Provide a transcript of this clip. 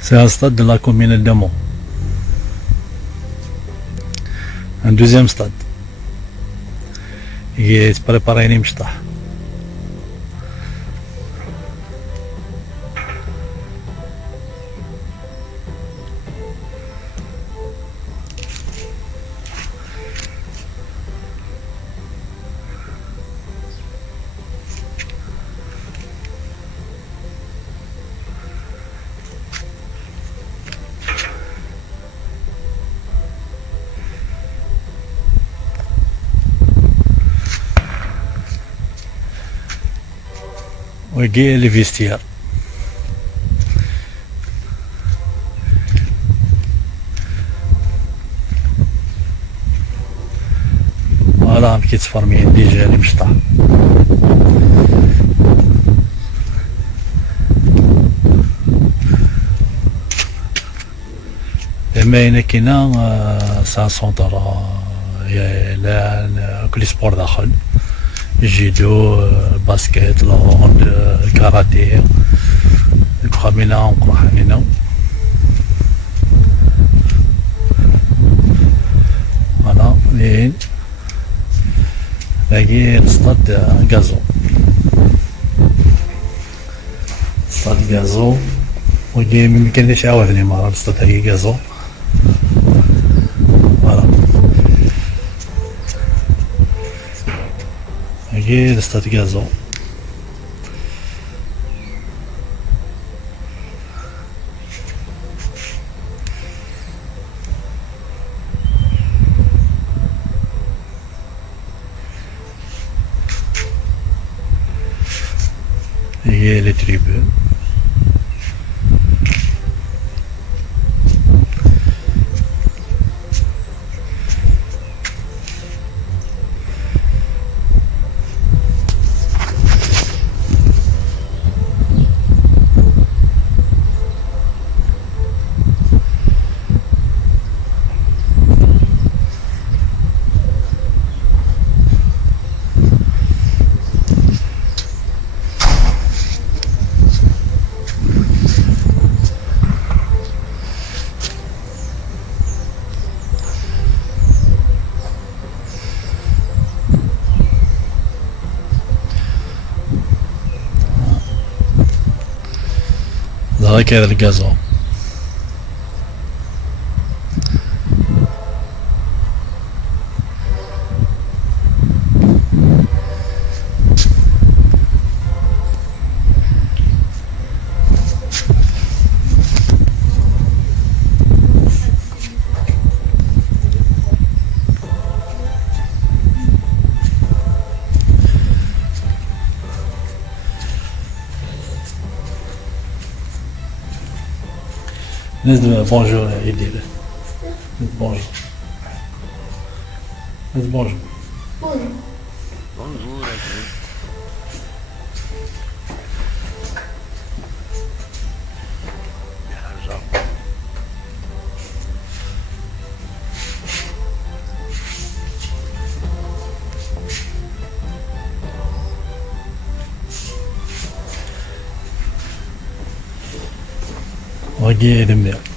C'est un stade de la commune de Mont. Un deuxième stade. Il est préparé à Nimstah. ويجي les vestiaires. راهم كيتفرمين ديجا اللي مشطع. اما هنا كاينه سان سونتر كل سبور داخل الجيدو الباسكيت الهوند الكاراتيه الكرامينا ونقرا هنا فوالا لين باقي السطاد غازو السطاد غازو وجاي ما كاينش عاوتاني مرة السطاد هي غازو فوالا هي السطاد غازو هي لي تريبون هكذا الغازو bonjour يدير bonjour bonjour Bonjour à vous. وجي دمير